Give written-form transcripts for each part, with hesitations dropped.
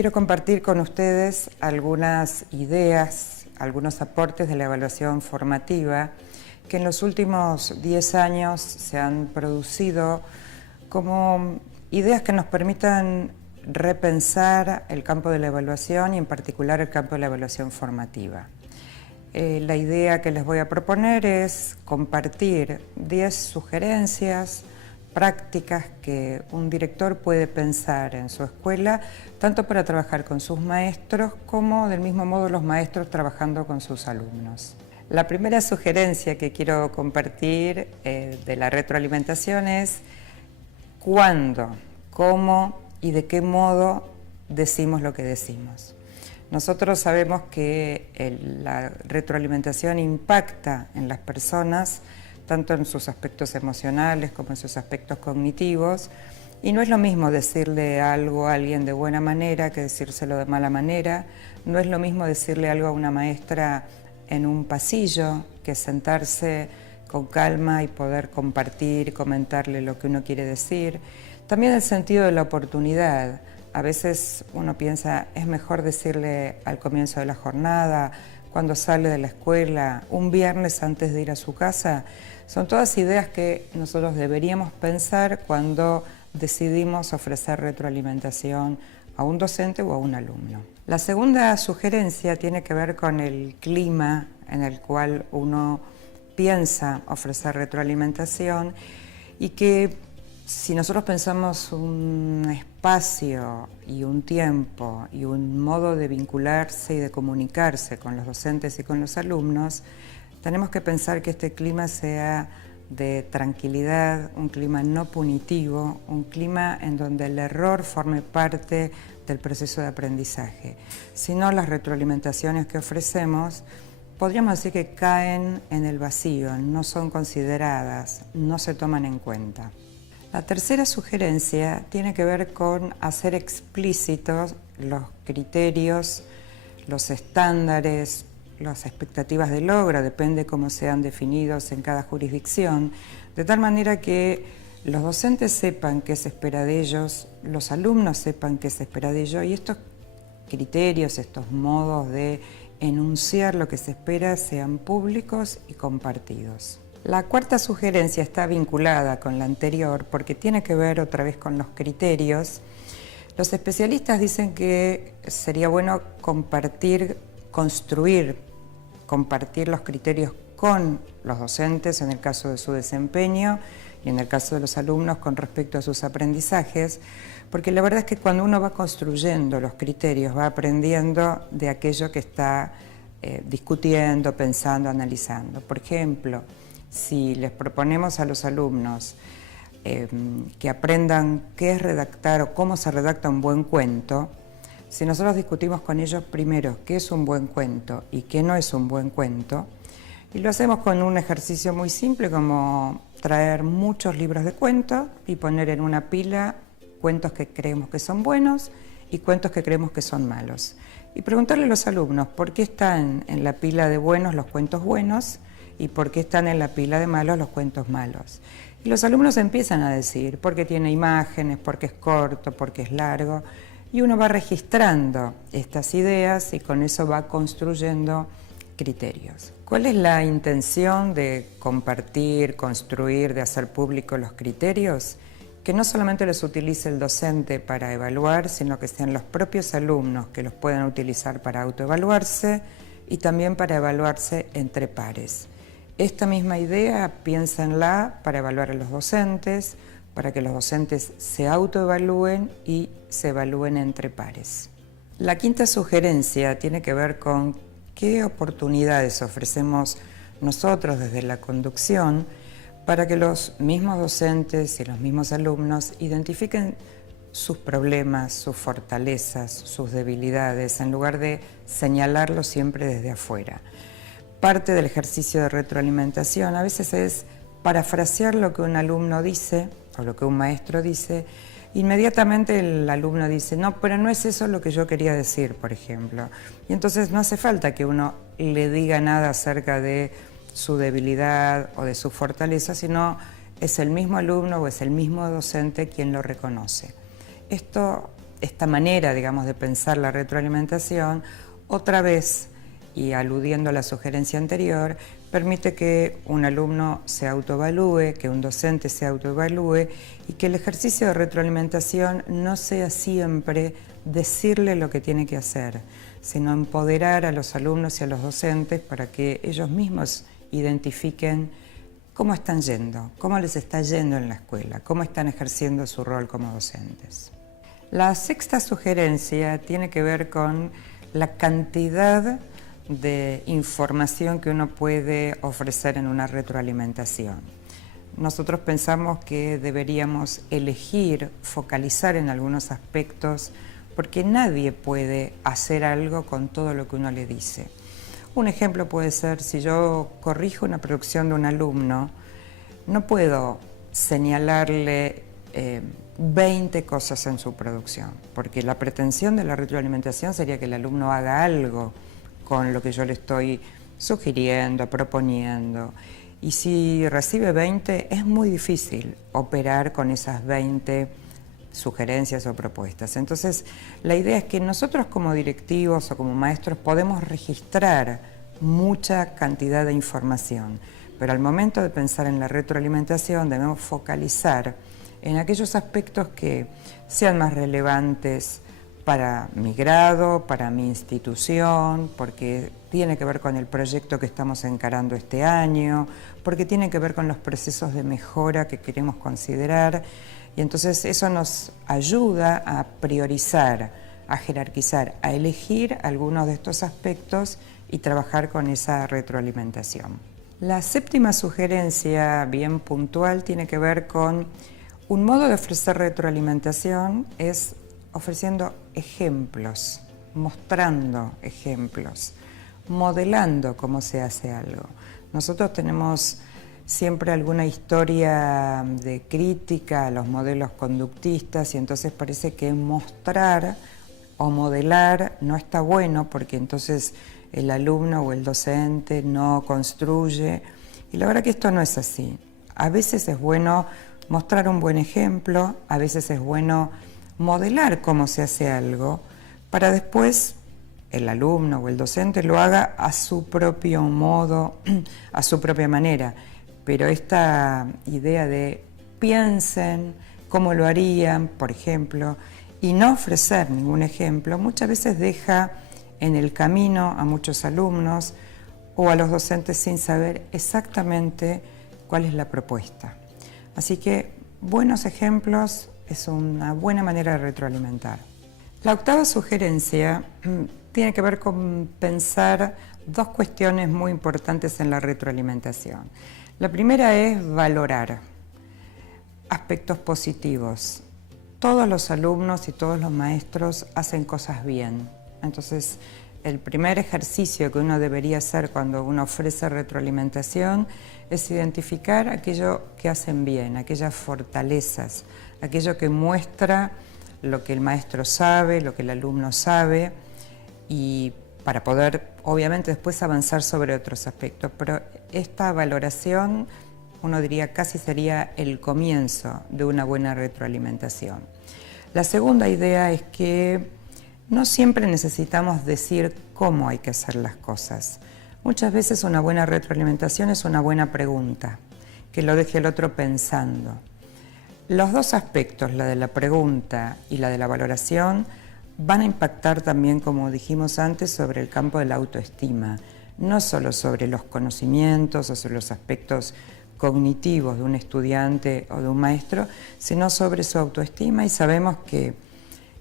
quiero compartir con ustedes algunas ideas, algunos aportes de la evaluación formativa que en los últimos 10 años se han producido como ideas que nos permitan repensar el campo de la evaluación y en particular el campo de la evaluación formativa. La idea que les voy a proponer es compartir 10 sugerencias prácticas que un director puede pensar en su escuela, tanto para trabajar con sus maestros como del mismo modo los maestros trabajando con sus alumnos. La primera sugerencia que quiero compartir de la retroalimentación es cuándo, cómo y de qué modo decimos lo que decimos. Nosotros sabemos que la retroalimentación impacta en las personas, tanto en sus aspectos emocionales como en sus aspectos cognitivos, y no es lo mismo decirle algo a alguien de buena manera que decírselo de mala manera, no es lo mismo decirle algo a una maestra en un pasillo que sentarse con calma y poder compartir, comentarle lo que uno quiere decir. También el sentido de la oportunidad. A veces uno piensa, es mejor decirle al comienzo de la jornada, cuando sale de la escuela, un viernes antes de ir a su casa. Son todas ideas que nosotros deberíamos pensar cuando decidimos ofrecer retroalimentación a un docente o a un alumno. La segunda sugerencia tiene que ver con el clima en el cual uno piensa ofrecer retroalimentación y que si nosotros pensamos un espacio y un tiempo y un modo de vincularse y de comunicarse con los docentes y con los alumnos, tenemos que pensar que este clima sea de tranquilidad, un clima no punitivo, un clima en donde el error forme parte del proceso de aprendizaje. Si no, las retroalimentaciones que ofrecemos podríamos decir que caen en el vacío, no son consideradas, no se toman en cuenta. La tercera sugerencia tiene que ver con hacer explícitos los criterios, los estándares, las expectativas de logro, depende cómo sean definidos en cada jurisdicción, de tal manera que los docentes sepan qué se espera de ellos, los alumnos sepan qué se espera de ellos y estos criterios, estos modos de enunciar lo que se espera sean públicos y compartidos. La cuarta sugerencia está vinculada con la anterior porque tiene que ver otra vez con los criterios. Los especialistas dicen que sería bueno compartir los criterios con los docentes en el caso de su desempeño y en el caso de los alumnos con respecto a sus aprendizajes, porque la verdad es que cuando uno va construyendo los criterios va aprendiendo de aquello que está discutiendo, pensando, analizando. Por ejemplo, si les proponemos a los alumnos que aprendan qué es redactar o cómo se redacta un buen cuento, si nosotros discutimos con ellos primero qué es un buen cuento y qué no es un buen cuento, y lo hacemos con un ejercicio muy simple como traer muchos libros de cuentos y poner en una pila cuentos que creemos que son buenos y cuentos que creemos que son malos. Y preguntarle a los alumnos por qué están en la pila de buenos los cuentos buenos y por qué están en la pila de malos los cuentos malos. Y los alumnos empiezan a decir porque tiene imágenes, porque es corto, porque es largo, y uno va registrando estas ideas y con eso va construyendo criterios. ¿Cuál es la intención de compartir, construir, de hacer público los criterios? Que no solamente los utilice el docente para evaluar, sino que sean los propios alumnos que los puedan utilizar para autoevaluarse y también para evaluarse entre pares. Esta misma idea piénsenla para evaluar a los docentes, para que los docentes se autoevalúen y se evalúen entre pares. La quinta sugerencia tiene que ver con qué oportunidades ofrecemos nosotros desde la conducción para que los mismos docentes y los mismos alumnos identifiquen sus problemas, sus fortalezas, sus debilidades, en lugar de señalarlos siempre desde afuera. Parte del ejercicio de retroalimentación a veces es parafrasear lo que un alumno dice o lo que un maestro dice. Inmediatamente el alumno dice, no, pero no es eso lo que yo quería decir, por ejemplo. Y entonces no hace falta que uno le diga nada acerca de su debilidad o de su fortaleza, sino es el mismo alumno o es el mismo docente quien lo reconoce. Esto esta manera, digamos, de pensar la retroalimentación, otra vez, y aludiendo a la sugerencia anterior, permite que un alumno se autoevalúe, que un docente se autoevalúe y que el ejercicio de retroalimentación no sea siempre decirle lo que tiene que hacer, sino empoderar a los alumnos y a los docentes para que ellos mismos identifiquen cómo están yendo, cómo les está yendo en la escuela, cómo están ejerciendo su rol como docentes. La sexta sugerencia tiene que ver con la cantidad de información que uno puede ofrecer en una retroalimentación. Nosotros pensamos que deberíamos elegir, focalizar en algunos aspectos, porque nadie puede hacer algo con todo lo que uno le dice. Un ejemplo puede ser, si yo corrijo una producción de un alumno, no puedo señalarle 20 cosas en su producción, porque la pretensión de la retroalimentación sería que el alumno haga algo con lo que yo le estoy sugiriendo, proponiendo. Y si recibe 20, es muy difícil operar con esas 20 sugerencias o propuestas. Entonces, la idea es que nosotros como directivos o como maestros podemos registrar mucha cantidad de información, pero al momento de pensar en la retroalimentación debemos focalizar en aquellos aspectos que sean más relevantes para mi grado, para mi institución, porque tiene que ver con el proyecto que estamos encarando este año, porque tiene que ver con los procesos de mejora que queremos considerar, y entonces eso nos ayuda a priorizar, a jerarquizar, a elegir algunos de estos aspectos y trabajar con esa retroalimentación. La séptima sugerencia, bien puntual, tiene que ver con un modo de ofrecer retroalimentación es ofreciendo ejemplos, mostrando ejemplos, modelando cómo se hace algo. Nosotros tenemos siempre alguna historia de crítica a los modelos conductistas y entonces parece que mostrar o modelar no está bueno porque entonces el alumno o el docente no construye. Y la verdad que esto no es así. A veces es bueno mostrar un buen ejemplo, a veces es bueno modelar cómo se hace algo, para después el alumno o el docente lo haga a su propio modo, a su propia manera. Pero esta idea de piensen cómo lo harían, por ejemplo, y no ofrecer ningún ejemplo, muchas veces deja en el camino a muchos alumnos o a los docentes sin saber exactamente cuál es la propuesta. Así que buenos ejemplos es una buena manera de retroalimentar. La octava sugerencia tiene que ver con pensar dos cuestiones muy importantes en la retroalimentación. La primera es valorar aspectos positivos. Todos los alumnos y todos los maestros hacen cosas bien. Entonces, el primer ejercicio que uno debería hacer cuando uno ofrece retroalimentación es identificar aquello que hacen bien, aquellas fortalezas, aquello que muestra lo que el maestro sabe, lo que el alumno sabe, y para poder, obviamente, después avanzar sobre otros aspectos. Pero esta valoración, uno diría, casi sería el comienzo de una buena retroalimentación. La segunda idea es que no siempre necesitamos decir cómo hay que hacer las cosas. Muchas veces una buena retroalimentación es una buena pregunta, que lo deje el otro pensando. Los dos aspectos, la de la pregunta y la de la valoración, van a impactar también, como dijimos antes, sobre el campo de la autoestima, no solo sobre los conocimientos o sobre los aspectos cognitivos de un estudiante o de un maestro, sino sobre su autoestima, y sabemos que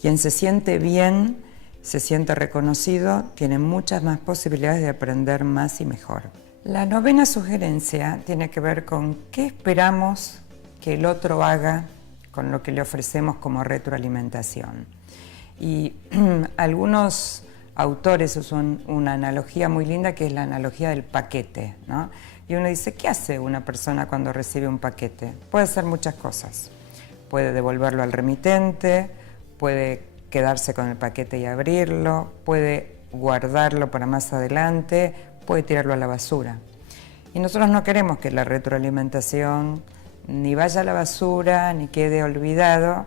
quien se siente bien, se siente reconocido, tiene muchas más posibilidades de aprender más y mejor. La novena sugerencia tiene que ver con qué esperamos que el otro haga con lo que le ofrecemos como retroalimentación. Y algunos autores usan una analogía muy linda que es la analogía del paquete, ¿no? Y uno dice, ¿qué hace una persona cuando recibe un paquete? Puede hacer muchas cosas. Puede devolverlo al remitente, puede quedarse con el paquete y abrirlo, puede guardarlo para más adelante, puede tirarlo a la basura. Y nosotros no queremos que la retroalimentación ni vaya a la basura, ni quede olvidado.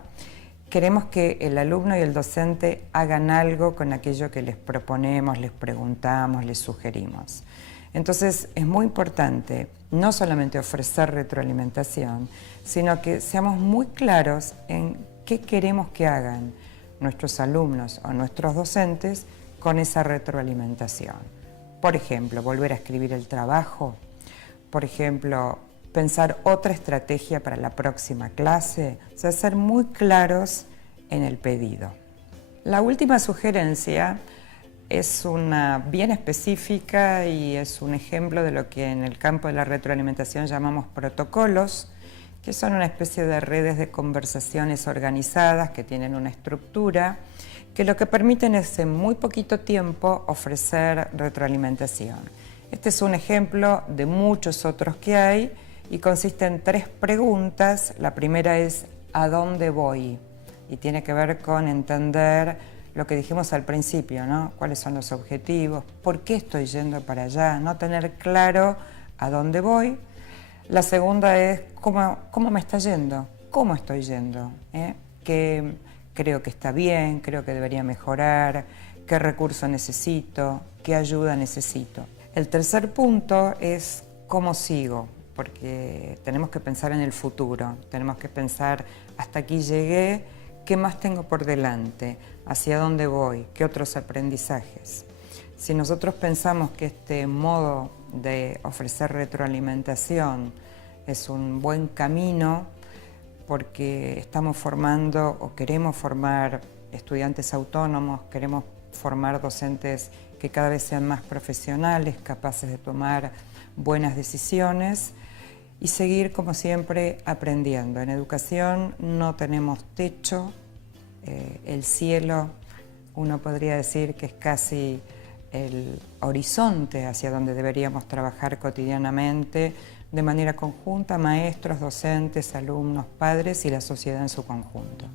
queremos que el alumno y el docente hagan algo con aquello que les proponemos, les preguntamos, les sugerimos. Entonces es muy importante no solamente ofrecer retroalimentación, sino que seamos muy claros en qué queremos que hagan nuestros alumnos o nuestros docentes con esa retroalimentación. Por ejemplo, volver a escribir el trabajo, por ejemplo, pensar otra estrategia para la próxima clase, o sea, ser muy claros en el pedido. La última sugerencia es una bien específica y es un ejemplo de lo que en el campo de la retroalimentación llamamos protocolos, que son una especie de redes de conversaciones organizadas que tienen una estructura, que lo que permiten es en muy poquito tiempo ofrecer retroalimentación. Este es un ejemplo de muchos otros que hay y consiste en 3 preguntas. La primera es ¿a dónde voy? Y tiene que ver con entender lo que dijimos al principio, ¿no? ¿Cuáles son los objetivos? ¿Por qué estoy yendo para allá? No tener claro a dónde voy. La segunda es ¿cómo me está yendo? ¿Cómo estoy yendo? ¿Qué creo que está bien? ¿Creo que debería mejorar? ¿Qué recurso necesito? ¿Qué ayuda necesito? El tercer punto es ¿cómo sigo? Porque tenemos que pensar en el futuro, tenemos que pensar hasta aquí llegué, ¿qué más tengo por delante? ¿Hacia dónde voy? ¿Qué otros aprendizajes? Si nosotros pensamos que este modo de ofrecer retroalimentación es un buen camino porque estamos formando o queremos formar estudiantes autónomos, queremos formar docentes que cada vez sean más profesionales, capaces de tomar buenas decisiones y seguir, como siempre, aprendiendo. En educación no tenemos techo, el cielo, uno podría decir que es casi el horizonte hacia donde deberíamos trabajar cotidianamente, de manera conjunta, maestros, docentes, alumnos, padres y la sociedad en su conjunto.